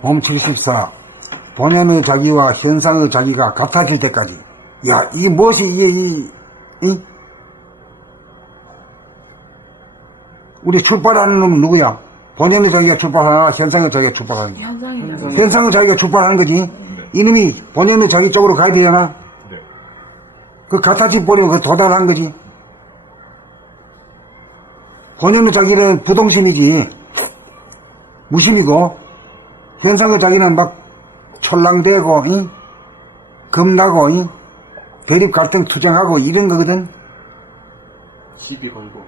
봄 74. 본연의 자기와 현상의 자기가 같아질 때까지. 야, 이게 무엇이, 이게, 우리 출발하는 놈은 누구야? 본연의 자기가 출발하나, 현상의 자기가 출발하는 거야? 현상의 자기가 출발하는 거지? 이놈이 본연의 자기 쪽으로 가야 되잖아? 그 같아지 버리면 그 도달한 거지? 본연의 자기는 부동심이지, 무심이고, 현상의 자기는 막 철랑대고, 겁나고, 대립 갈등 투쟁하고 이런 거거든? 시비 걸고,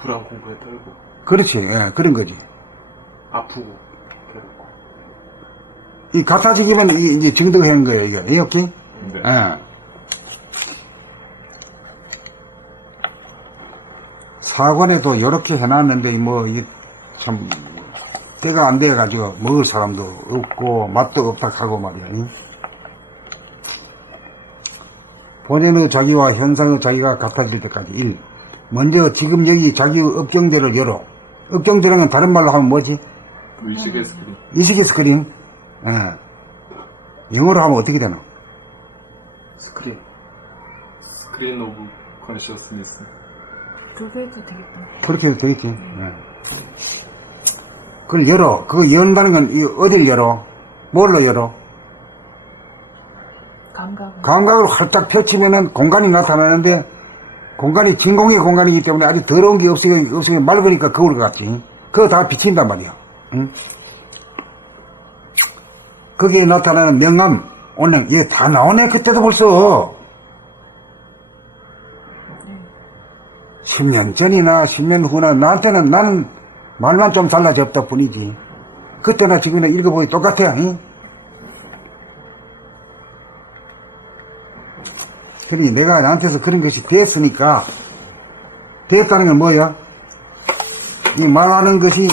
불안 공포에 떨고, 그렇지, 예, 그런 거지. 아프고, 괴롭고. 이 같아지기만 이제 증득하는 거예요, 이거. 이렇게? 네. 예. 사관에도 이렇게 해놨는데, 뭐, 이게 참, 때가 안 돼가지고 먹을 사람도 없고, 맛도 없다 하고 말이야. 본연의 자기와 현상의 자기가 같아질 때까지. 1. 먼저 지금 여기 자기의 업경대를 열어. 업경대라는 건 다른 말로 하면 뭐지? 의식의 스크린. 의식의 스크린. 예. 영어로 하면 어떻게 되나? 스크린. 스크린 오브 컨시어스니스. 그렇게 해도 되겠다. 그렇게 해도 되겠지. 예. 그걸 열어. 그거 연다는 건 어딜 열어? 뭘로 열어? 감각을 활짝 펼치면은 공간이 나타나는데, 공간이 진공의 공간이기 때문에 아주 더러운 게 없으면 맑으니까 거울 같지. 그거 다 비친단 말이야. 응? 거기에 나타나는 명암, 오늘 이게 다 나오네. 그때도 벌써 10년 전이나 10년 후나 나는 말만 좀 달라졌다 뿐이지. 그때나 지금이나 읽어보기 똑같아. 응? 그러니 내가 나한테서 그런 것이 됐으니까, 됐다는 건 뭐야? 이 말하는 것이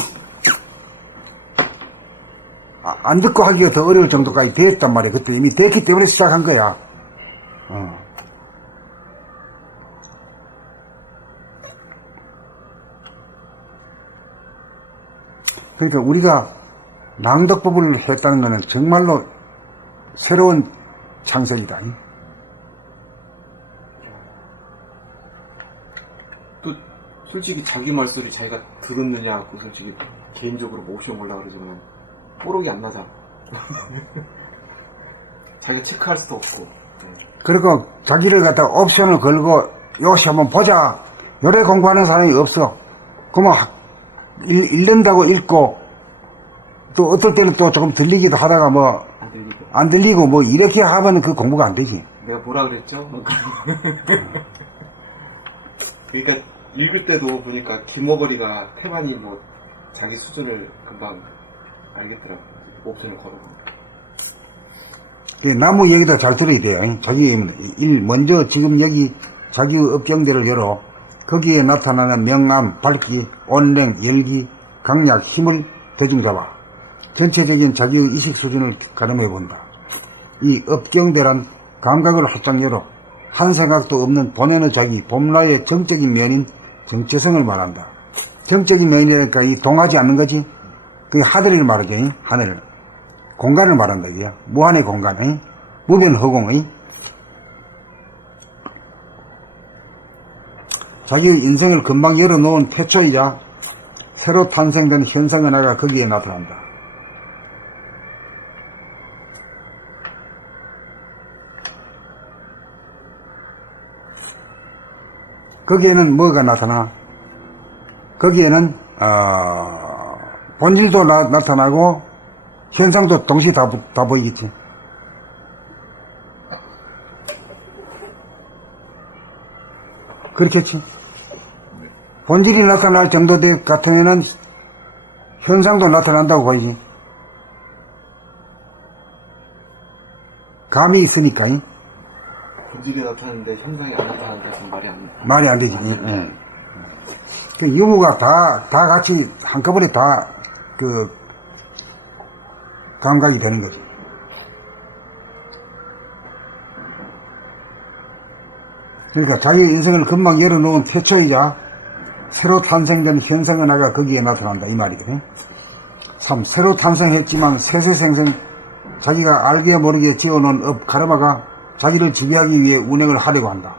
안 듣고 하기가 더 어려울 정도까지 됐단 말이야. 그때 이미 됐기 때문에 시작한 거야. 그러니까 우리가 낭독법을 했다는 것은 정말로 새로운 창설이다. 또 솔직히 자기 말소리 자기가 들었느냐고 솔직히 개인적으로 뭐 옵션 보려고 그러지만 뽀록이 안 나잖아. 자기가 체크할 수도 없고. 그리고 자기를 갖다가 옵션을 걸고 요시 한번 보자. 요래 공부하는 사람이 없어. 그러면 읽는다고 읽고, 또 어떨 때는 또 조금 들리기도 하다가 뭐 안 들리고 뭐 이렇게 하면 그 공부가 안 되지. 내가 뭐라 그랬죠? 그러니까 읽을 때도 보니까 김어거리가 태만이 뭐 자기 수준을 금방 알겠더라고. 옵션을 걸어보면. 나무 얘기도 잘 들어야 돼요. 먼저 지금 여기 자기의 업경대를 열어. 거기에 나타나는 명암, 밝기, 온냉, 열기, 강약, 힘을 대중 잡아. 전체적인 자기의 이식 수준을 가늠해 본다. 이 업경대란 감각을 활짝 열어 한 생각도 없는 본연의 자기, 봄라의 정적인 면인 정체성을 말한다. 정적인 면이니까 이 동하지 않는 거지. 그게 하늘을 말하죠. 하늘. 공간을 말한다. 이게 무한의 공간, 무변허공의 자기의 인생을 금방 열어놓은 태초이자 새로 탄생된 현상의 하나가 거기에 나타난다. 거기에는 뭐가 나타나? 거기에는 본질도 나타나고 현상도 동시에 다 보이겠지. 그렇겠지. 본질이 나타날 정도 같으면은 현상도 나타난다고 보이지. 감이 있으니까. 본질이 나타나는데 현상이 안 나타나니까 좀 말이 안 되지. 그 유무가 다 같이 한꺼번에 다 감각이 되는 거지. 그러니까 자기 인생을 금방 열어놓은 태초이자 새로 탄생된 현상의 하나가 거기에 나타난다 이 말이거든. 3. 새로 탄생했지만 세세생생 자기가 알게 모르게 지어놓은 업 카르마가 자기를 지배하기 위해 운행을 하려고 한다.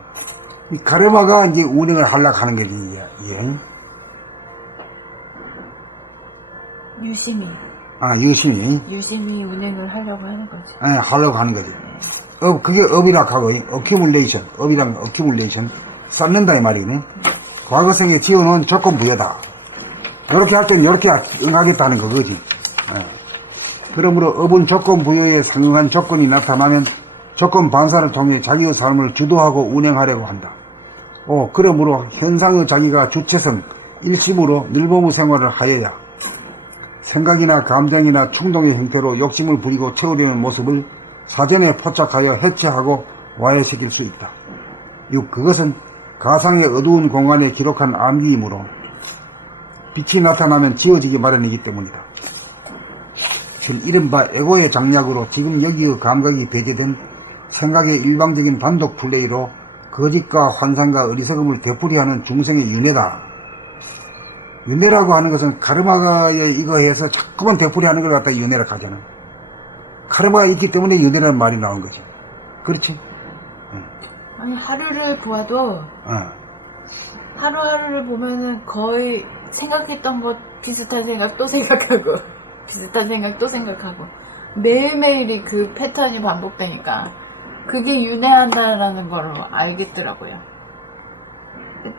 이 카르마가 이제 운행을 하려고 하는 거지. 예. 유심히. 유심히 운행을 하려고 하는 거죠. 예, 하려고 하는 거지. 그게 업이라 하고, 어큐뮬레이션, 업이란 어큐뮬레이션, 쌓는다 이 말이네. 과거성에 지어놓은 조건 부여다. 이렇게 할 때는 이렇게 응하겠다는 거지. 예. 그러므로 업은 조건 부여에 상응한 조건이 나타나면 조건 반사를 통해 자기의 삶을 주도하고 운행하려고 한다. 그러므로 현상의 자기가 주체성, 일심으로 늘보무 생활을 하여야 생각이나 감정이나 충동의 형태로 욕심을 부리고 채우려는 모습을 사전에 포착하여 해체하고 와해시킬 수 있다. 6. 그것은 가상의 어두운 공간에 기록한 암기이므로 빛이 나타나면 지워지기 마련이기 때문이다. 7. 이른바 에고의 장략으로 지금 여기의 감각이 배제된 생각의 일방적인 단독 플레이로 거짓과 환상과 어리석음을 되풀이하는 중생의 윤회다. 윤회라고 하는 것은 카르마에 이거 해서 자꾸만 되풀이하는 걸 갖다 윤회라고 하잖아. 카르마가 있기 때문에 윤회라는 말이 나온 거지. 그렇지? 아니, 하루를 보아도, 하루하루를 보면은 거의 생각했던 것 비슷한 생각 또 생각하고, 비슷한 생각 또 생각하고, 매일매일이 그 패턴이 반복되니까, 그게 윤회한다라는 걸 알겠더라고요.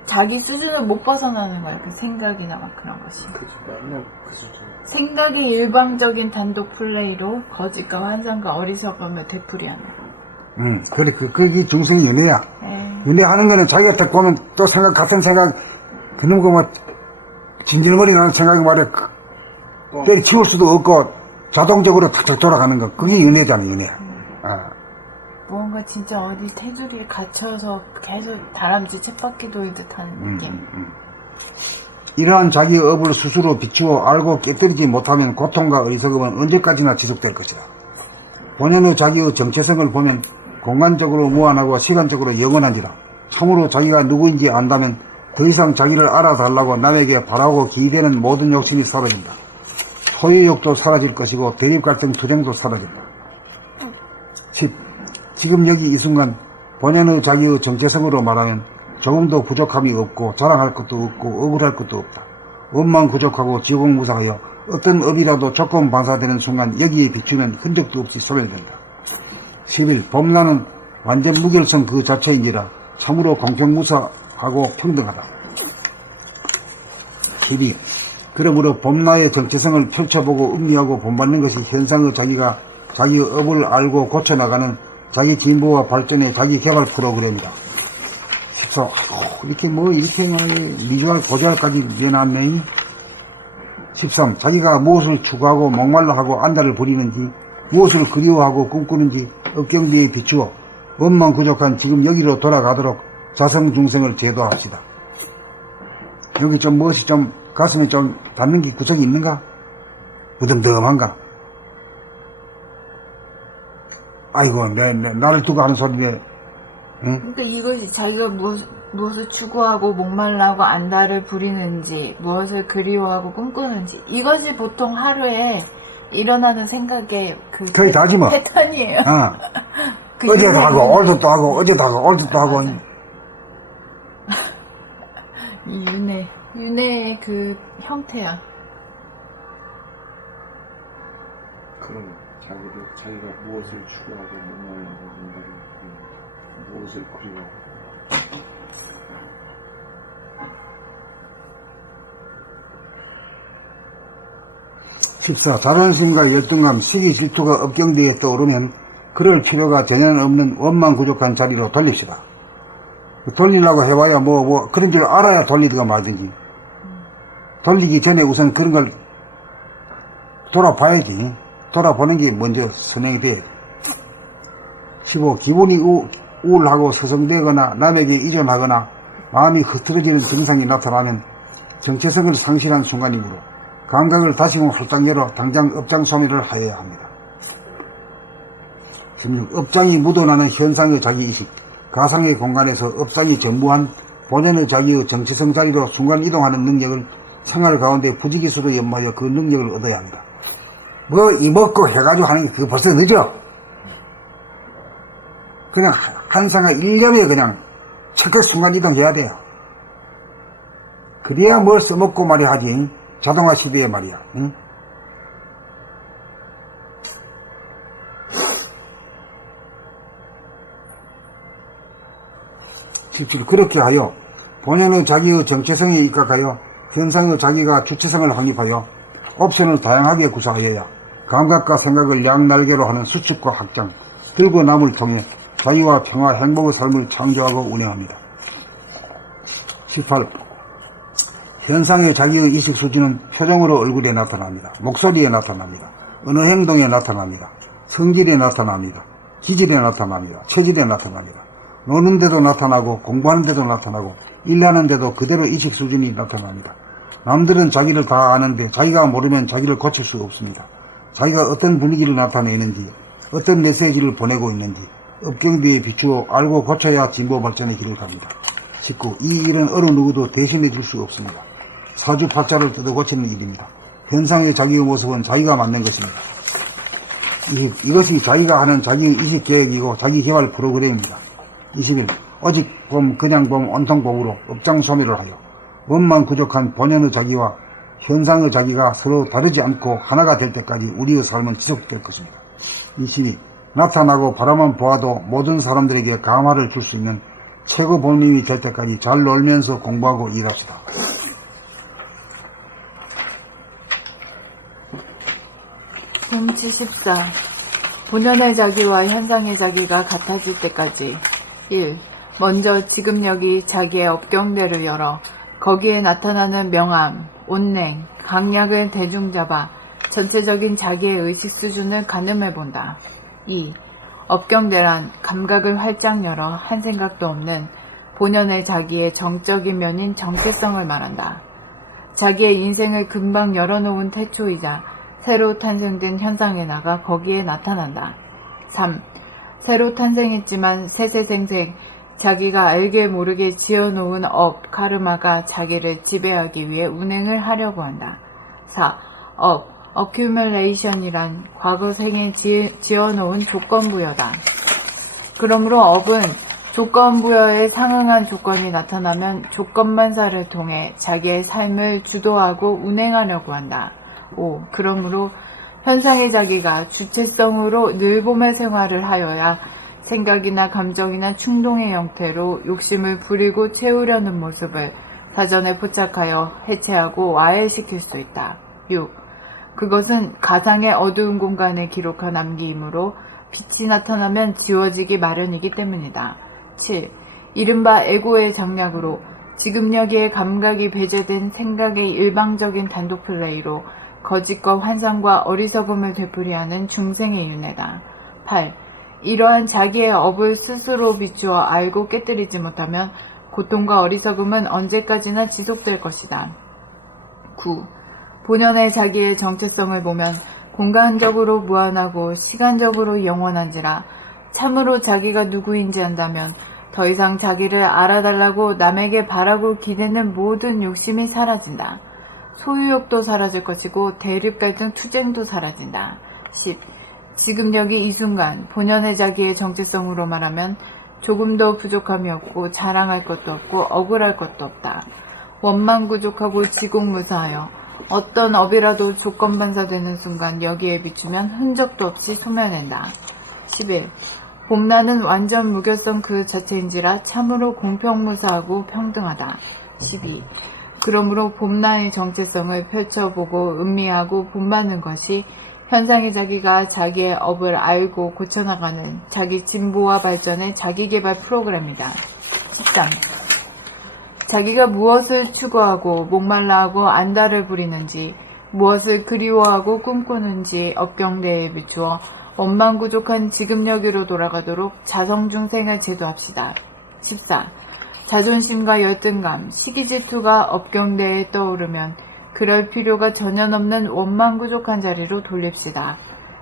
자기 수준을 못 벗어나는 거예요. 그 생각이나 막 그런 것이. 그죠. 맨날 그 수준. 생각이 일방적인 단독 플레이로 거짓과 환상과 어리석음을 되풀이하는 거. 그래, 그게 중생의 윤회야. 네. 윤회하는 거는 자기가 딱 보면 또 생각, 같은 생각, 그놈 거 뭐, 진질머리 나는 생각이 말이야. 때려치울 수도 없고, 자동적으로 탁탁 돌아가는 거. 그게 윤회잖아, 윤회. 무언가 진짜 어디 테두리에 갇혀서 계속 다람쥐 쳇바퀴 돌듯 하는 느낌. 이러한 자기의 업을 스스로 비추어 알고 깨뜨리지 못하면 고통과 어리석음은 언제까지나 지속될 것이다. 본연의 자기의 정체성을 보면 공간적으로 무한하고 시간적으로 영원한지라. 참으로 자기가 누구인지 안다면 더 이상 자기를 알아달라고 남에게 바라고 기대는 모든 욕심이 사라진다. 소유욕도 사라질 것이고 대립갈등 투쟁도 사라진다. 10. 지금 여기 이 순간 본연의 자기의 정체성으로 말하면 조금도 부족함이 없고 자랑할 것도 없고 억울할 것도 없다. 업만 부족하고 지공무사하여 어떤 업이라도 조건 반사되는 순간 여기에 비추면 흔적도 없이 소멸된다. 11. 범라는 완전 무결성 그 자체인지라 참으로 공평무사하고 평등하다. 12. 그러므로 범라의 정체성을 펼쳐보고 음미하고 본받는 것이 현상의 자기가 자기의 업을 알고 고쳐나가는 자기 진보와 발전의 자기 개발 프로그램이다. 14. 이렇게 이렇게 미주알 고주알까지 내놨네. 13. 자기가 무엇을 추구하고 목말라 하고 안달을 부리는지, 무엇을 그리워하고 꿈꾸는지 업경지에 비추어 원망 부족한 지금 여기로 돌아가도록 자성중생을 제도합시다. 여기 좀 무엇이 좀 가슴에 좀 닿는 게 구석이 있는가? 무덤덤한가? 아이고, 나를 두고 하는 소리네. 응? 그러니까 이것이 자기가 무엇을 추구하고 목말라하고 안달을 부리는지, 무엇을 그리워하고 꿈꾸는지, 이것이 보통 하루에 일어나는 생각의 거의 다지 뭐. 패턴이에요. 그 어제도 하고, 오늘도 하고, 어제도 하고, 오늘도 하고. 이 윤회의 그 형태야. 그럼 자기가 무엇을 추구하고 목말라고 무엇을 그리워하고. 십사. 자존심과 열등감, 시기 질투가 업경대에 떠오르면 그럴 필요가 전혀 없는 원망 부족한 자리로 돌립시다. 돌리려고 해봐야 그런 줄 알아야 돌리든가 말든지. 돌리기 전에 우선 그런 걸 돌아봐야지. 돌아보는 게 먼저 선행이 돼야 돼. 15. 기분이 우울하고 서성대거나 남에게 의존하거나 마음이 흐트러지는 증상이 나타나면 정체성을 상실한 순간이므로 감각을 다시금 활짝 열어 당장 업장 소멸을 하여야 합니다. 16. 업장이 묻어나는 현상의 자기의식, 가상의 공간에서 업장이 전무한 본연의 자기의 정체성 자리로 순간 이동하는 능력을 생활 가운데 부지기수로 연마하여 그 능력을 얻어야 합니다. 뭐 이먹고 해가지고 하는 게 그거 벌써 늦어. 그냥 한상을 일념에 그냥 철컥 순간이동 해야 돼요. 그래야 뭘 써먹고 말이야 하지. 자동화 시대에 말이야. 응? 실제로 그렇게 하여 본연의 자기의 정체성에 입각하여 현상의 자기가 주체성을 확립하여 옵션을 다양하게 구사하여야 감각과 생각을 양날개로 하는 수축과 확장, 들고 남을 통해 자유와 평화, 행복의 삶을 창조하고 운영합니다. 18. 현상의 자기의 의식 수준은 표정으로 얼굴에 나타납니다. 목소리에 나타납니다. 어느 행동에 나타납니다. 성질에 나타납니다. 기질에 나타납니다. 체질에 나타납니다. 노는데도 나타나고 공부하는데도 나타나고 일하는데도 그대로 의식 수준이 나타납니다. 남들은 자기를 다 아는데 자기가 모르면 자기를 고칠 수 없습니다. 자기가 어떤 분위기를 나타내는지, 어떤 메시지를 보내고 있는지 업경비에 비추어 알고 고쳐야 진보 발전의 길을 갑니다. 19. 이 일은 어느 누구도 대신해 줄 수 없습니다. 사주팔자를 뜯어 고치는 일입니다. 현상의 자기의 모습은 자기가 만든 것입니다. 이것이 자기가 하는 자기의 의식계획이고 자기개발 프로그램입니다. 21. 오직 봄, 그냥 봄, 온통 봄으로 업장소멸을 하여 원만 부족한 본연의 자기와 현상의 자기가 서로 다르지 않고 하나가 될 때까지 우리의 삶은 지속될 것입니다. 22. 나타나고 바라만 보아도 모든 사람들에게 감화를 줄 수 있는 최고 본님이 될 때까지 잘 놀면서 공부하고 일합시다. 정치 14. 본연의 자기와 현상의 자기가 같아질 때까지. 1. 먼저 지금 여기 자기의 업경대를 열어 거기에 나타나는 명암, 온냉, 강약을 대중 잡아 전체적인 자기의 의식 수준을 가늠해본다. 2. 업경대란 감각을 활짝 열어 한 생각도 없는 본연의 자기의 정적인 면인 정체성을 말한다. 자기의 인생을 금방 열어놓은 태초이자 새로 탄생된 현상에 나가 거기에 나타난다. 3. 새로 탄생했지만 세세생생 자기가 알게 모르게 지어놓은 업, 카르마가 자기를 지배하기 위해 운행을 하려고 한다. 4. 업, 어큐뮬레이션이란 과거 생에 지어놓은 조건부여다. 그러므로 업은 조건부여에 상응한 조건이 나타나면 조건반사를 통해 자기의 삶을 주도하고 운행하려고 한다. 5. 그러므로 현상의 자기가 주체성으로 늘봄의 생활을 하여야 생각이나 감정이나 충동의 형태로 욕심을 부리고 채우려는 모습을 사전에 포착하여 해체하고 와해시킬 수 있다. 6. 그것은 가상의 어두운 공간에 기록한 암기이므로 빛이 나타나면 지워지기 마련이기 때문이다. 7. 이른바 에고의 장략으로 지금 여기에 감각이 배제된 생각의 일방적인 단독 플레이로 거짓과 환상과 어리석음을 되풀이하는 중생의 윤회다. 8. 이러한 자기의 업을 스스로 비추어 알고 깨뜨리지 못하면 고통과 어리석음은 언제까지나 지속될 것이다. 9. 본연의 자기의 정체성을 보면 공간적으로 무한하고 시간적으로 영원한지라 참으로 자기가 누구인지 안다면 더 이상 자기를 알아달라고 남에게 바라고 기대는 모든 욕심이 사라진다. 소유욕도 사라질 것이고 대립갈등 투쟁도 사라진다. 10. 지금 여기 이 순간 본연의 자기의 정체성으로 말하면 조금도 부족함이 없고 자랑할 것도 없고 억울할 것도 없다. 원망부족하고 지공무사하여 어떤 업이라도 조건반사되는 순간 여기에 비추면 흔적도 없이 소멸된다. 11. 봄나는 완전 무결성 그 자체인지라 참으로 공평무사하고 평등하다. 12. 그러므로 봄나의 정체성을 펼쳐보고 음미하고 본받는 것이 현상의 자기가 자기의 업을 알고 고쳐나가는 자기 진보와 발전의 자기개발 프로그램이다. 13. 자기가 무엇을 추구하고 목말라하고 안달을 부리는지 무엇을 그리워하고 꿈꾸는지 업경대에 비추어 원망부족한 지금 여기로 돌아가도록 자성중생을 제도합시다. 14. 자존심과 열등감, 시기질투가 업경대에 떠오르면 그럴 필요가 전혀 없는 원망부족한 자리로 돌립시다.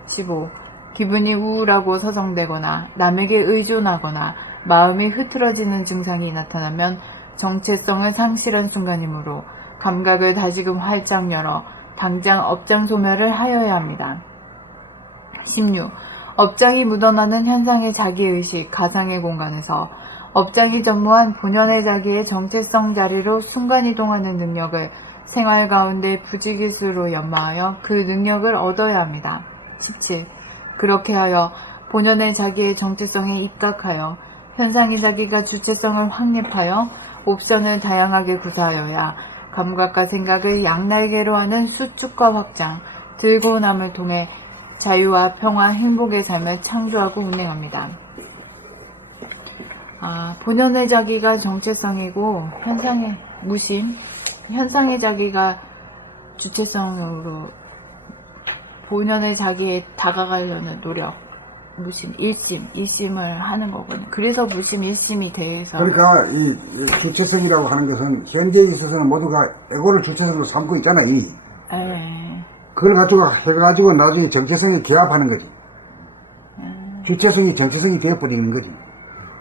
15. 기분이 우울하고 서성대거나 남에게 의존하거나 마음이 흐트러지는 증상이 나타나면 정체성을 상실한 순간이므로 감각을 다시금 활짝 열어 당장 업장 소멸을 하여야 합니다. 16. 업장이 묻어나는 현상의 자기의식, 가상의 공간에서 업장이 전무한 본연의 자기의 정체성 자리로 순간이동하는 능력을 생활 가운데 부지기수로 연마하여 그 능력을 얻어야 합니다. 17. 그렇게 하여 본연의 자기의 정체성에 입각하여 현상의 자기가 주체성을 확립하여 옵션을 다양하게 구사하여야 감각과 생각을 양날개로 하는 수축과 확장, 들고 남을 통해 자유와 평화, 행복의 삶을 창조하고 운행합니다. 본연의 자기가 정체성이고 현상의 무심, 현상의 자기가 주체성으로 본연의 자기에 다가가려는 노력, 무심, 일심을 하는 거거든요. 그래서 무심, 일심이 돼서. 그러니까 이 주체성이라고 하는 것은 현재에 있어서는 모두가 에고를 주체성으로 삼고 있잖아, 이미. 그걸 해가지고 나중에 정체성에 결합하는 거지. 주체성이 정체성이 되어버리는 거지.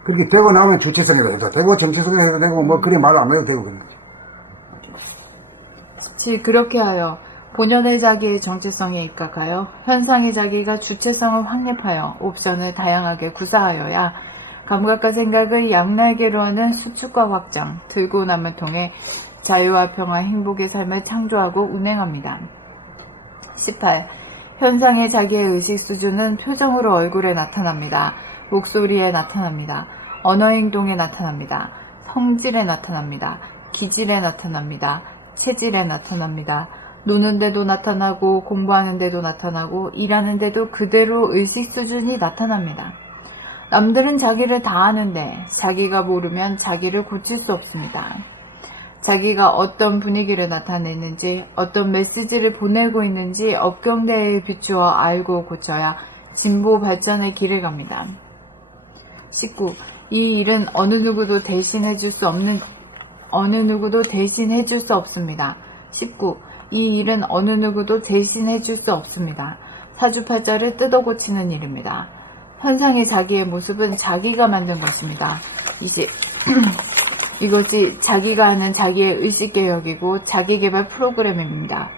그렇게 되고 나면 주체성이라 해도 되고 정체성이라 해도 되고 뭐 그래 말 안 해도 되고 그런 거지. 17. 그렇게 하여 본연의 자기의 정체성에 입각하여 현상의 자기가 주체성을 확립하여 옵션을 다양하게 구사하여야 감각과 생각을 양날개로 하는 수축과 확장, 들고 남을 통해 자유와 평화, 행복의 삶을 창조하고 운행합니다. 18. 현상의 자기의 의식 수준은 표정으로 얼굴에 나타납니다. 목소리에 나타납니다. 언어 행동에 나타납니다. 성질에 나타납니다. 기질에 나타납니다. 체질에 나타납니다. 노는데도 나타나고 공부하는데도 나타나고 일하는데도 그대로 의식 수준이 나타납니다. 남들은 자기를 다 아는데 자기가 모르면 자기를 고칠 수 없습니다. 자기가 어떤 분위기를 나타내는지 어떤 메시지를 보내고 있는지 업경대에 비추어 알고 고쳐야 진보 발전의 길을 갑니다. 19. 이 일은 어느 누구도 대신해줄 수 없습니다. 19. 이 일은 어느 누구도 대신해줄 수 없습니다. 사주팔자를 뜯어 고치는 일입니다. 현상의 자기의 모습은 자기가 만든 것입니다. 20. 이것이 자기가 하는 자기의 의식개혁이고 자기개발 프로그램입니다.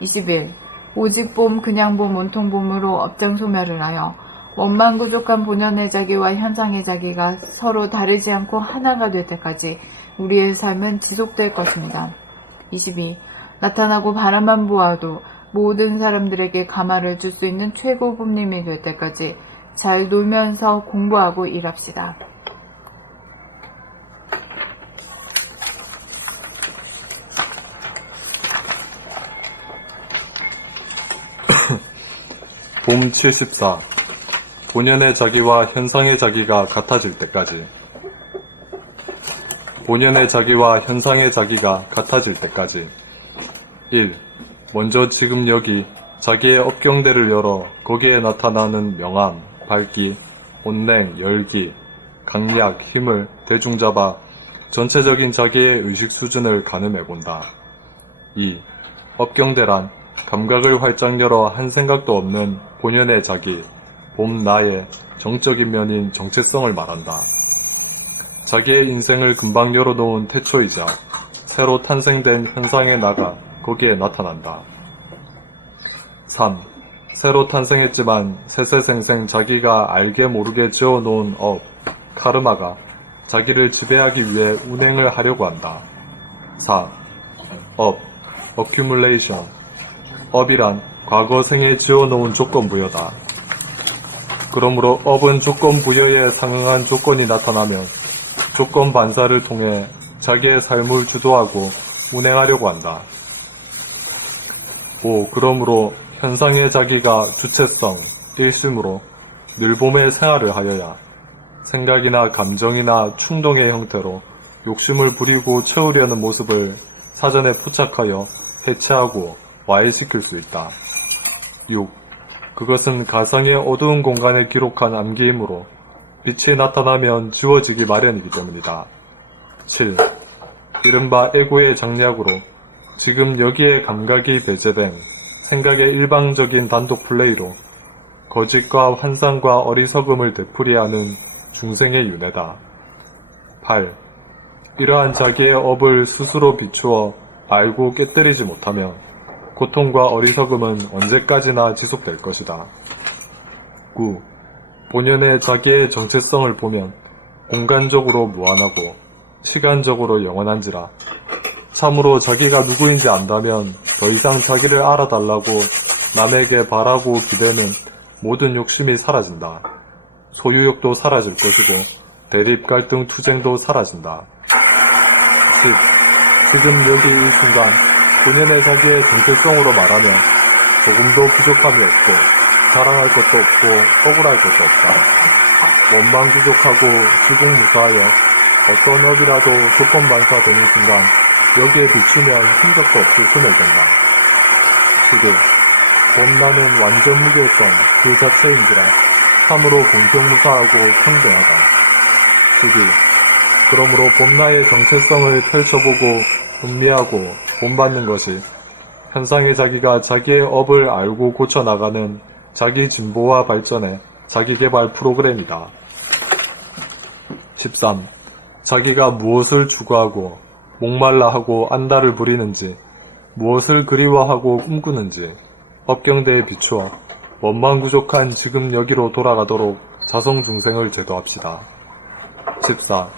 21. 오직 봄, 그냥 봄, 온통 봄으로 업장 소멸을 하여 원만구족한 본연의 자기와 현상의 자기가 서로 다르지 않고 하나가 될 때까지 우리의 삶은 지속될 것입니다. 22. 나타나고 바라만 보아도 모든 사람들에게 감화를 줄 수 있는 최고 부님이 될 때까지 잘 놀면서 공부하고 일합시다. 봄 74. 본연의 자기와 현상의 자기가 같아질 때까지. 본연의 자기와 현상의 자기가 같아질 때까지. 1. 먼저 지금 여기 자기의 업경대를 열어 거기에 나타나는 명암, 밝기, 온냉, 열기, 강약, 힘을 대중 잡아 전체적인 자기의 의식 수준을 가늠해본다. 2. 업경대란 감각을 활짝 열어 한 생각도 없는 본연의 자기, 봄 나의 정적인 면인 정체성을 말한다. 자기의 인생을 금방 열어놓은 태초이자 새로 탄생된 현상에 나가 거기에 나타난다. 3. 새로 탄생했지만 세세생생 자기가 알게 모르게 지어놓은 업, 카르마가 자기를 지배하기 위해 운행을 하려고 한다. 4. 업, 어큐뮬레이션. 업이란 과거 생에 지어놓은 조건부여다. 그러므로 업은 조건부여에 상응한 조건이 나타나면 조건 반사를 통해 자기의 삶을 주도하고 운행하려고 한다. 5. 그러므로 현상의 자기가 주체성, 일심으로 늘 봄의 생활을 하여야 생각이나 감정이나 충동의 형태로 욕심을 부리고 채우려는 모습을 사전에 포착하여 해체하고 와해시킬 수 있다. 6. 그것은 가상의 어두운 공간에 기록한 암기이므로 빛이 나타나면 지워지기 마련이기 때문이다. 7. 이른바 에고의 장략으로 지금 여기에 감각이 배제된 생각의 일방적인 단독 플레이로 거짓과 환상과 어리석음을 되풀이하는 중생의 윤회다. 8. 이러한 자기의 업을 스스로 비추어 알고 깨뜨리지 못하면 고통과 어리석음은 언제까지나 지속될 것이다. 9. 본연의 자기의 정체성을 보면 공간적으로 무한하고 시간적으로 영원한지라. 참으로 자기가 누구인지 안다면 더 이상 자기를 알아달라고 남에게 바라고 기대는 모든 욕심이 사라진다. 소유욕도 사라질 것이고 대립, 갈등, 투쟁도 사라진다. 10. 지금 여기 이 순간 본연의 자기의 정체성으로 말하면 조금도 부족함이 없고 자랑할 것도 없고 억울할 것도 없다. 원망부족하고 지공무사하여 어떤 업이라도 조건반사되는 순간 여기에 비추면 흔적도 없이 소멸된다. 11. 봄나는 완전 무결성 그 자체인지라 참으로 공평무사하고 평등하다. 12. 그러므로 봄나의 정체성을 펼쳐보고 음미하고 본받는 것이 현상의 자기가 자기의 업을 알고 고쳐나가는 자기 진보와 발전의 자기개발 프로그램이다. 13. 자기가 무엇을 추구하고 목말라 하고 안달을 부리는지 무엇을 그리워하고 꿈꾸는지 업경대에 비추어 원망부족한 지금 여기로 돌아가도록 자성중생을 제도합시다. 14.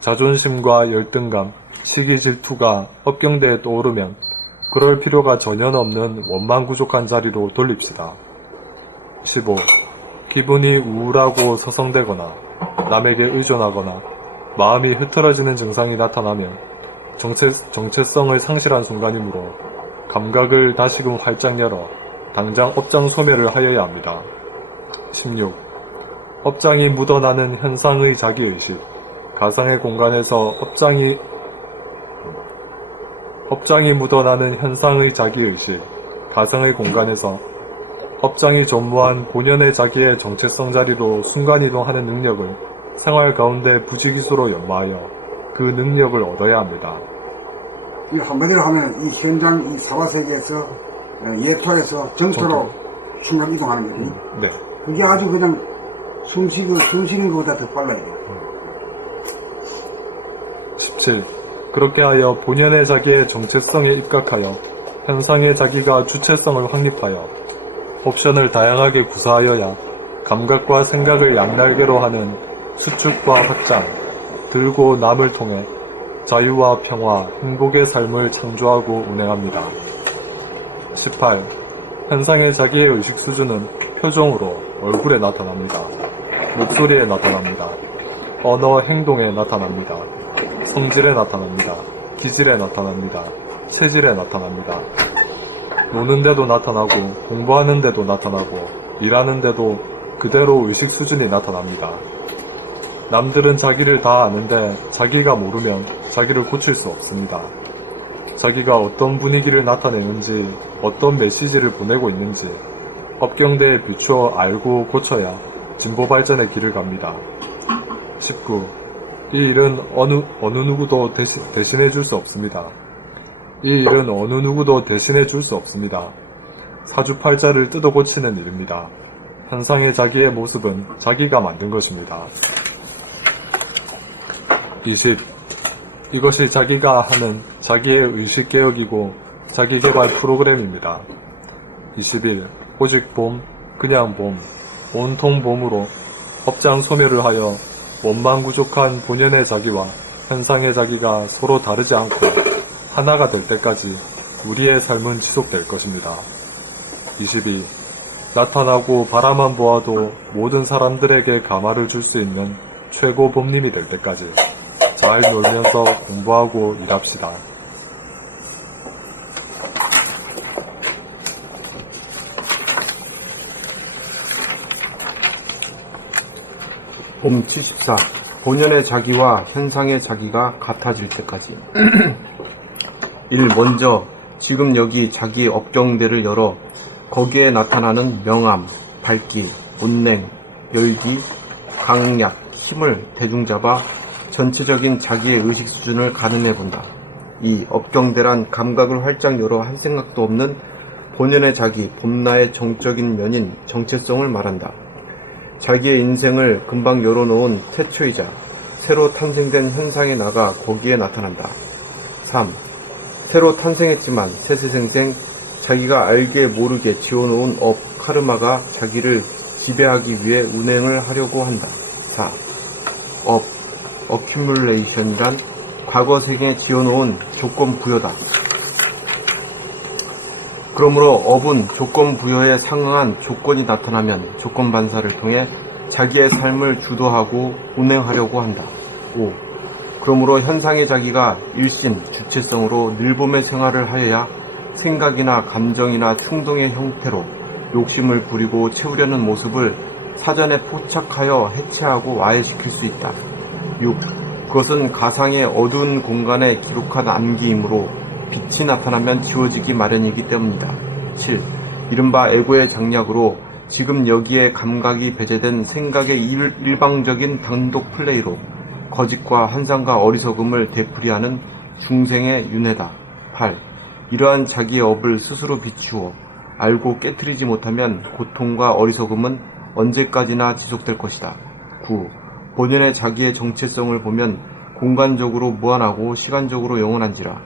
자존심과 열등감, 시기 질투가 업경대에 떠오르면 그럴 필요가 전혀 없는 원망부족한 자리로 돌립시다. 15. 기분이 우울하고 서성대거나 남에게 의존하거나 마음이 흐트러지는 증상이 나타나면 정체성을 상실한 순간이므로 감각을 다시금 활짝 열어 당장 업장 소멸을 하여야 합니다. 16. 업장이 묻어나는 현상의 자기의식, 가상의 공간에서 업장이 묻어나는 현상의 자기의식, 가상의 공간에서 업장이 전무한 본연의 자기의 정체성 자리로 순간이동하는 능력을 생활 가운데 부지기수로 연마하여 그 능력을 얻어야 합니다. 이 한마디로 하면 이 현장, 이 사화세계에서 예토에서 정토로 순간 이동하는 거지. 네. 그게 아주 그냥 숨 쉬는 것보다 더 빨라요. 17. 그렇게 하여 본연의 자기의 정체성에 입각하여 현상의 자기가 주체성을 확립하여 옵션을 다양하게 구사하여야 감각과 생각을 양날개로 하는 수축과 확장, 들고 남을 통해 자유와 평화, 행복의 삶을 창조하고 운행합니다. 18. 현상의 자기의 의식 수준은 표정으로 얼굴에 나타납니다. 목소리에 나타납니다. 언어, 행동에 나타납니다. 성질에 나타납니다. 기질에 나타납니다. 체질에 나타납니다. 노는데도 나타나고 공부하는데도 나타나고 일하는데도 그대로 의식 수준이 나타납니다. 남들은 자기를 다 아는데 자기가 모르면 자기를 고칠 수 없습니다. 자기가 어떤 분위기를 나타내는지 어떤 메시지를 보내고 있는지 업경대에 비추어 알고 고쳐야 진보 발전의 길을 갑니다. 19. 이 일은 어느 누구도 대신해 줄 수 없습니다. 이 일은 어느 누구도 대신해 줄 수 없습니다. 사주팔자를 뜯어 고치는 일입니다. 현상의 자기의 모습은 자기가 만든 것입니다. 20. 이것이 자기가 하는 자기의 의식개혁이고 자기개발 프로그램입니다. 21. 오직 봄, 그냥 봄, 온통 봄으로 업장 소멸을 하여 원망부족한 본연의 자기와 현상의 자기가 서로 다르지 않고 하나가 될 때까지 우리의 삶은 지속될 것입니다. 22. 나타나고 바라만 보아도 모든 사람들에게 감화를 줄 수 있는 최고 봄님이 될 때까지 잘 놀면서 공부하고 일합시다. 봄 74. 본연의 자기와 현상의 자기가 같아질 때까지. 1. 먼저 지금 여기 자기 업경대를 열어 거기에 나타나는 명암, 밝기, 온냉, 열기, 강약, 힘을 대중잡아 전체적인 자기의 의식 수준을 가늠해 본다. 2. 업경대란 감각을 활짝 열어 할 생각도 없는 본연의 자기, 봄나의 정적인 면인 정체성을 말한다. 자기의 인생을 금방 열어놓은 태초이자 새로 탄생된 현상에 나가 거기에 나타난다. 3. 새로 탄생했지만 세세생생 자기가 알게 모르게 지어놓은 업, 카르마가 자기를 지배하기 위해 운행을 하려고 한다. 4. accumulation이란 과거 생에 지어놓은 조건 부여다. 그러므로 업은 조건 부여에 상응한 조건이 나타나면 조건 반사를 통해 자기의 삶을 주도하고 운행하려고 한다. 5. 그러므로 현상의 자기가 일신, 주체성으로 늘봄의 생활을 하여야 생각이나 감정이나 충동의 형태로 욕심을 부리고 채우려는 모습을 사전에 포착하여 해체하고 와해시킬 수 있다. 6. 그것은 가상의 어두운 공간에 기록한 암기이므로 빛이 나타나면 지워지기 마련이기 때문이다. 7. 이른바 에고의 장략으로 지금 여기에 감각이 배제된 생각의 일방적인 단독 플레이로 거짓과 환상과 어리석음을 되풀이하는 중생의 윤회다. 8. 이러한 자기의 업을 스스로 비추어 알고 깨트리지 못하면 고통과 어리석음은 언제까지나 지속될 것이다. 9. 본연의 자기의 정체성을 보면 공간적으로 무한하고 시간적으로 영원한지라.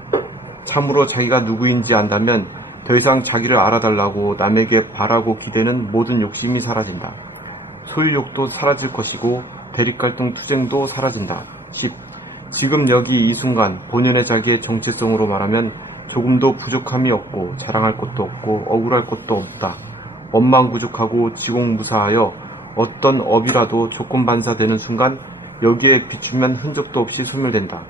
참으로 자기가 누구인지 안다면 더 이상 자기를 알아달라고 남에게 바라고 기대는 모든 욕심이 사라진다. 소유욕도 사라질 것이고 대립갈등 투쟁도 사라진다. 10. 지금 여기 이 순간 본연의 자기의 정체성으로 말하면 조금도 부족함이 없고 자랑할 것도 없고 억울할 것도 없다. 원망부족하고 지공무사하여 어떤 업이라도 조건반사되는 순간 여기에 비추면 흔적도 없이 소멸된다.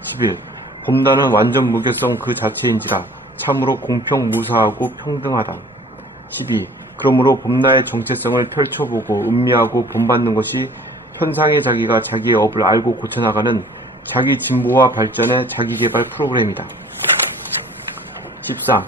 11. 봄나는 완전 무결성 그 자체인지라 참으로 공평무사하고 평등하다. 12. 그러므로 봄나의 정체성을 펼쳐보고 음미하고 본받는 것이 현상의 자기가 자기의 업을 알고 고쳐나가는 자기 진보와 발전의 자기개발 프로그램이다. 13.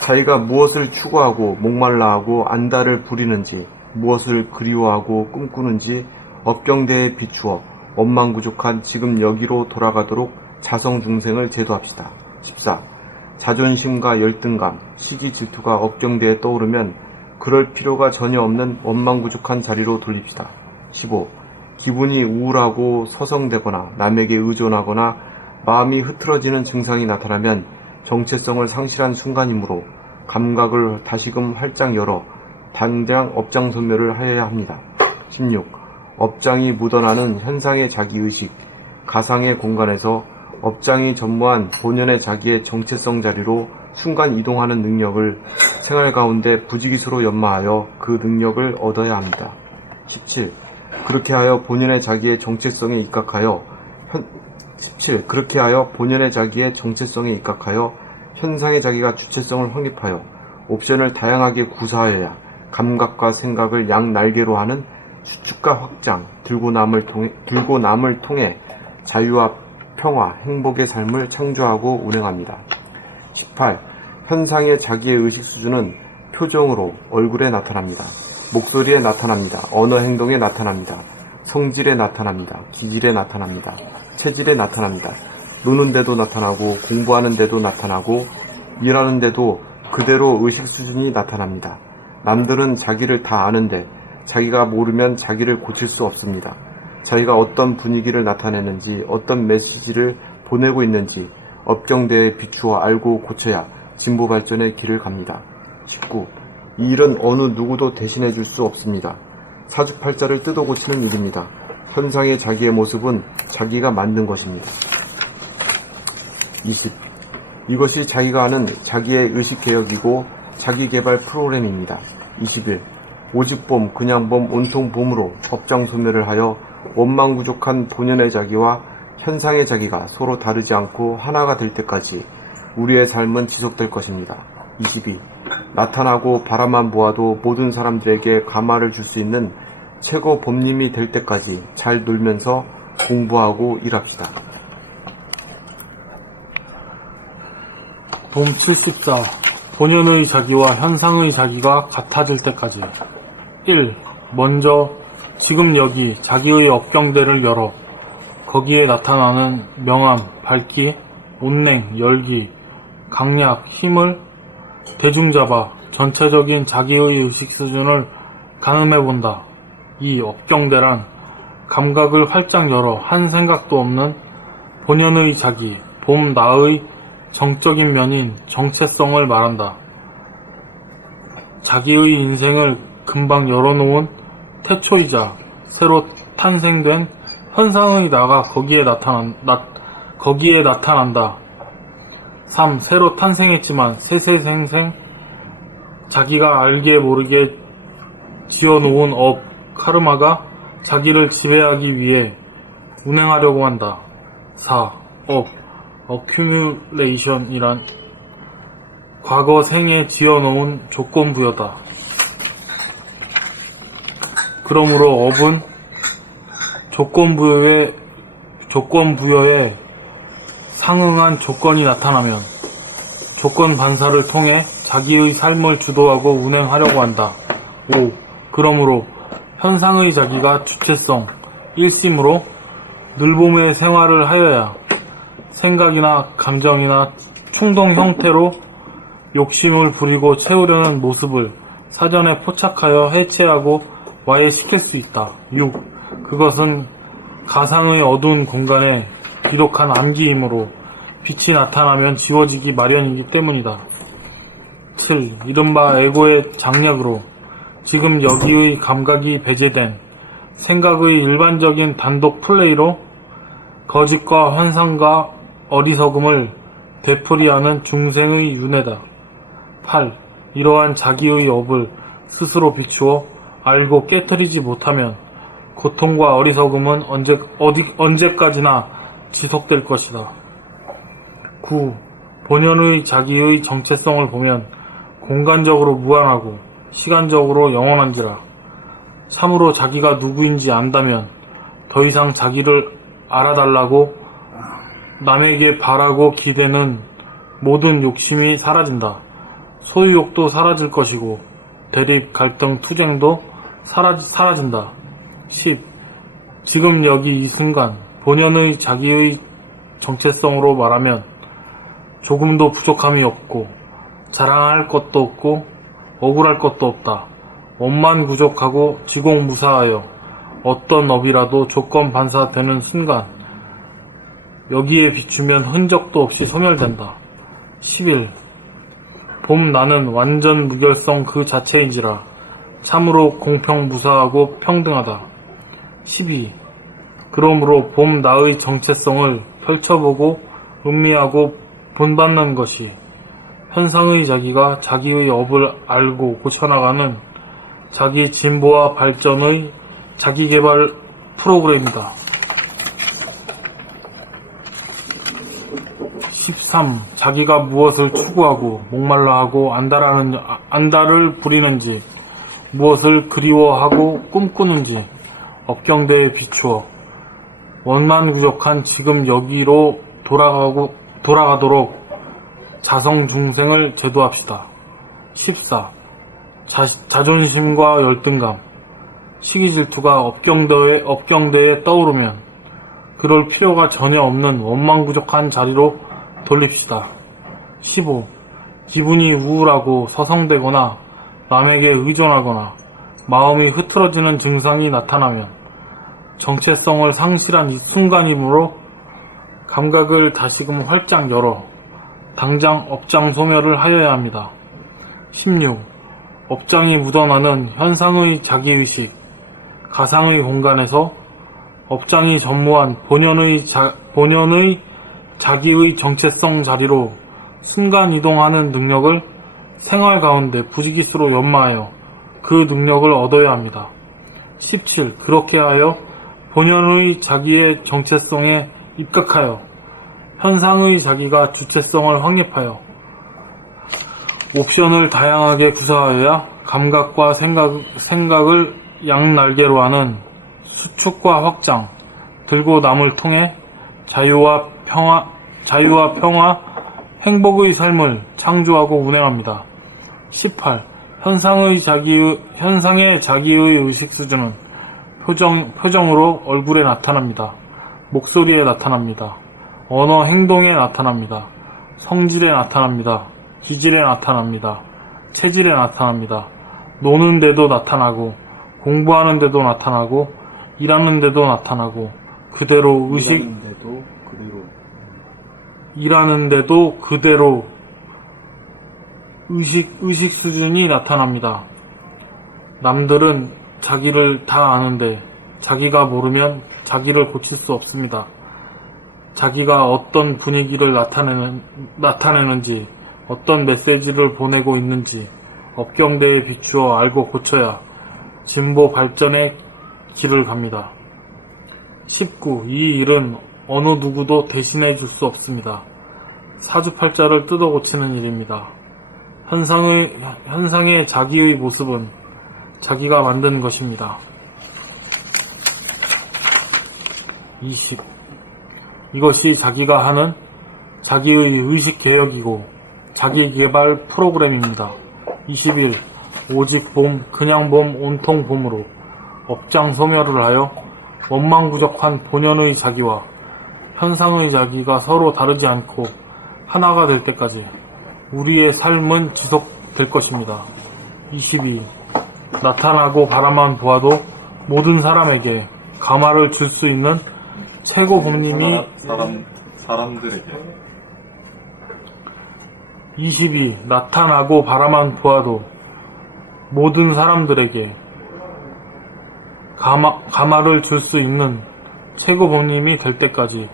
자기가 무엇을 추구하고 목말라하고 안달을 부리는지 무엇을 그리워하고 꿈꾸는지 업경대에 비추어 원망부족한 지금 여기로 돌아가도록 자성중생을 제도합시다. 14. 자존심과 열등감, 시기 질투가 업경대에 떠오르면 그럴 필요가 전혀 없는 원망부족한 자리로 돌립시다. 15. 기분이 우울하고 서성대거나 남에게 의존하거나 마음이 흐트러지는 증상이 나타나면 정체성을 상실한 순간이므로 감각을 다시금 활짝 열어 당장 업장 소멸을 하여야 합니다. 16. 업장이 묻어나는 현상의 자기의식, 가상의 공간에서 업장이 전무한 본연의 자기의 정체성 자리로 순간 이동하는 능력을 생활 가운데 부지기수로 연마하여 그 능력을 얻어야 합니다. 17. 그렇게 하여 본연의 자기의 정체성에 입각하여 현상의 자기가 주체성을 확립하여 옵션을 다양하게 구사하여야 감각과 생각을 양날개로 하는 수축과 확장, 들고 남을 통해 자유와 평화, 행복의 삶을 창조하고 운행합니다. 18. 현상의 자기의 의식 수준은 표정으로, 얼굴에 나타납니다. 목소리에 나타납니다. 언어 행동에 나타납니다. 성질에 나타납니다. 기질에 나타납니다. 체질에 나타납니다. 노는 데도 나타나고 공부하는 데도 나타나고 일하는 데도 그대로 의식 수준이 나타납니다. 남들은 자기를 다 아는데 자기가 모르면 자기를 고칠 수 없습니다. 자기가 어떤 분위기를 나타내는지 어떤 메시지를 보내고 있는지 업경대에 비추어 알고 고쳐야 진보 발전의 길을 갑니다. 19. 이 일은 어느 누구도 대신해 줄 수 없습니다. 사주팔자를 뜯어 고치는 일입니다. 현상의 자기의 모습은 자기가 만든 것입니다. 20. 이것이 자기가 하는 자기의 의식개혁이고 자기개발 프로그램입니다. 21. 오직 봄, 그냥 봄, 온통 봄으로 업장 소멸을 하여 원망부족한 본연의 자기와 현상의 자기가 서로 다르지 않고 하나가 될 때까지 우리의 삶은 지속될 것입니다. 22. 나타나고 바라만 보아도 모든 사람들에게 감화를 줄 수 있는 최고 봄님이 될 때까지 잘 놀면서 공부하고 일합시다. 봄 74. 본연의 자기와 현상의 자기가 같아질 때까지. 1. 먼저 지금 여기 자기의 업경대를 열어 거기에 나타나는 명암, 밝기, 온냉, 열기, 강약, 힘을 대중잡아 전체적인 자기의 의식 수준을 가늠해본다. 이 업경대란 감각을 활짝 열어 한 생각도 없는 본연의 자기, 봄 나의 정적인 면인 정체성을 말한다. 자기의 인생을 금방 열어놓은 태초이자 새로 탄생된 현상의 나가 거기에 나타난다. 3. 새로 탄생했지만 세세생생 자기가 알게 모르게 지어놓은 카르마가 자기를 지배하기 위해 운행하려고 한다. 4. 어큐뮬레이션이란 과거 생에 지어놓은 조건부여다. 그러므로 업은 조건부여에 상응한 조건이 나타나면 조건 반사를 통해 자기의 삶을 주도하고 운행하려고 한다. 5. 그러므로 현상의 자기가 주체성, 일심으로 늘봄의 생활을 하여야 생각이나 감정이나 충동 형태로 욕심을 부리고 채우려는 모습을 사전에 포착하여 해체하고 와해시킬 수 있다. 6. 그것은 가상의 어두운 공간에 비독한 암기이므로 빛이 나타나면 지워지기 마련이기 때문이다. 7. 이른바 에고의 장력으로 지금 여기의 감각이 배제된 생각의 일반적인 단독 플레이로 거짓과 환상과 어리석음을 되풀이하는 중생의 윤회다. 8. 이러한 자기의 업을 스스로 비추어 알고 깨트리지 못하면 고통과 어리석음은 언제까지나 지속될 것이다. 9. 본연의 자기의 정체성을 보면 공간적으로 무한하고 시간적으로 영원한지라. 참으로 자기가 누구인지 안다면 더 이상 자기를 알아달라고 남에게 바라고 기대는 모든 욕심이 사라진다. 소유욕도 사라질 것이고 대립, 갈등, 투쟁도 사라진다. 10. 지금 여기 이 순간 본연의 자기의 정체성으로 말하면 조금도 부족함이 없고 자랑할 것도 없고 억울할 것도 없다. 원만구족하고 지공무사하여 어떤 업이라도 조건 반사되는 순간 여기에 비추면 흔적도 없이 소멸된다. 11. 봄 나는 완전 무결성 그 자체인지라 참으로 공평무사하고 평등하다. 12. 그러므로 봄 나의 정체성을 펼쳐보고 음미하고 본받는 것이 현상의 자기가 자기의 업을 알고 고쳐나가는 자기 진보와 발전의 자기개발 프로그램이다. 13. 자기가 무엇을 추구하고 목말라하고 안달을 부리는지 무엇을 그리워하고 꿈꾸는지 업경대에 비추어 원만구족한 지금 여기로 돌아가도록 자성 중생을 제도합시다. 14. 자존심과 열등감, 시기질투가 업경대에 떠오르면 그럴 필요가 전혀 없는 원망부족한 자리로 돌립시다. 15. 기분이 우울하고 서성대거나 남에게 의존하거나 마음이 흐트러지는 증상이 나타나면 정체성을 상실한 이 순간이므로 감각을 다시금 활짝 열어 당장 업장 소멸을 하여야 합니다. 16. 업장이 묻어나는 현상의 자기의식, 가상의 공간에서 업장이 전무한 본연의 자기의 정체성 자리로 순간이동하는 능력을 생활 가운데 부지기수로 연마하여 그 능력을 얻어야 합니다. 17. 그렇게 하여 본연의 자기의 정체성에 입각하여 현상의 자기가 주체성을 확립하여 옵션을 다양하게 구사하여야 감각과 생각을 양날개로 하는 수축과 확장, 들고 남을 통해 자유와 평화, 행복의 삶을 창조하고 운행합니다. 18. 현상의 자기의 의식 수준은 표정으로 얼굴에 나타납니다. 목소리에 나타납니다. 언어 행동에 나타납니다. 성질에 나타납니다. 기질에 나타납니다. 체질에 나타납니다. 노는 데도 나타나고 공부하는 데도 나타나고 일하는 데도 나타나고 일하는 데도 그대로 의식 수준이 나타납니다. 남들은 자기를 다 아는데 자기가 모르면 자기를 고칠 수 없습니다. 자기가 어떤 분위기를 나타내는지, 어떤 메시지를 보내고 있는지 업경대에 비추어 알고 고쳐야 진보 발전의 길을 갑니다. 19. 이 일은 어느 누구도 대신해 줄 수 없습니다. 사주팔자를 뜯어 고치는 일입니다. 현상의 자기의 모습은 자기가 만든 것입니다. 20. 이것이 자기가 하는 자기의 의식개혁이고 자기개발 프로그램입니다. 21. 오직 봄, 그냥 봄, 온통 봄으로 업장 소멸을 하여 원망부족한 본연의 자기와 현상의 자기가 서로 다르지 않고 하나가 될 때까지 우리의 삶은 지속될 것입니다. 22. 나타나고 바라만 보아도 모든 사람에게 감화를 줄 수 있는 최고 법님이 사람들에게 22. 나타나고 바라만 보아도 모든 사람들에게 감화를 줄 수 있는 최고 법님이 될 때까지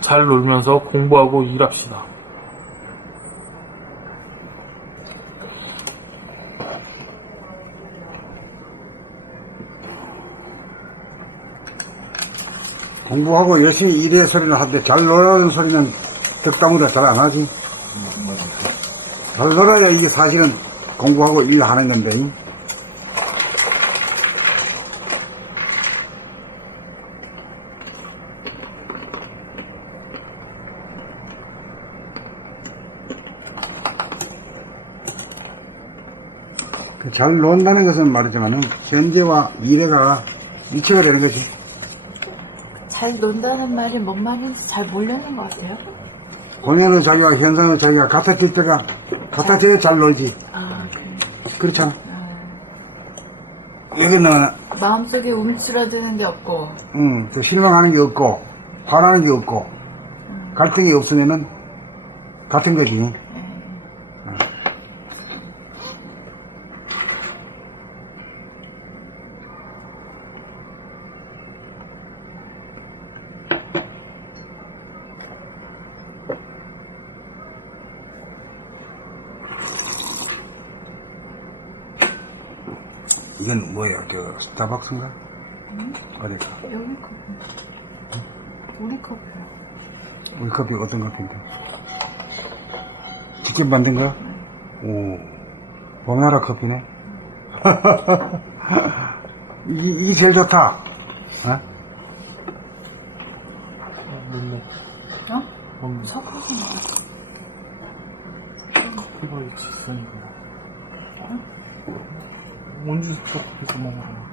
잘 놀면서 공부하고 일합시다. 공부하고 열심히 일해 소리는 하는데 잘 놀아는 소리는 덕담보다 잘 안 하지. 잘 놀아야 이게 사실은 공부하고 일하는 건데. 잘 논다는 것은 말이지만은 현재와 미래가 일치가 되는 거지. 잘 논다는 말이 뭔 말인지 잘 모르는 것 같아요. 본연의 자기와 현상의 자기가 같아질 때가 같아져야 잘 놀지. 아, 그래. 그렇잖아. 여기는 마음속에 움츠러드는 게 없고, 또 실망하는 게 없고 화나는 게 없고 갈등이 없으면은 같은 거지. 이건 뭐예요? 스타벅스인가? 어디서? 여기 커피. 우리 커피요. 우리 커피 어떤 커피인데? 직접 만든 거야? 오, 봄나라 커피네. 이게 제일 좋다. 어? 어? 섞어서 먹어. 이거 있으니까. 언제 섞어서 먹어?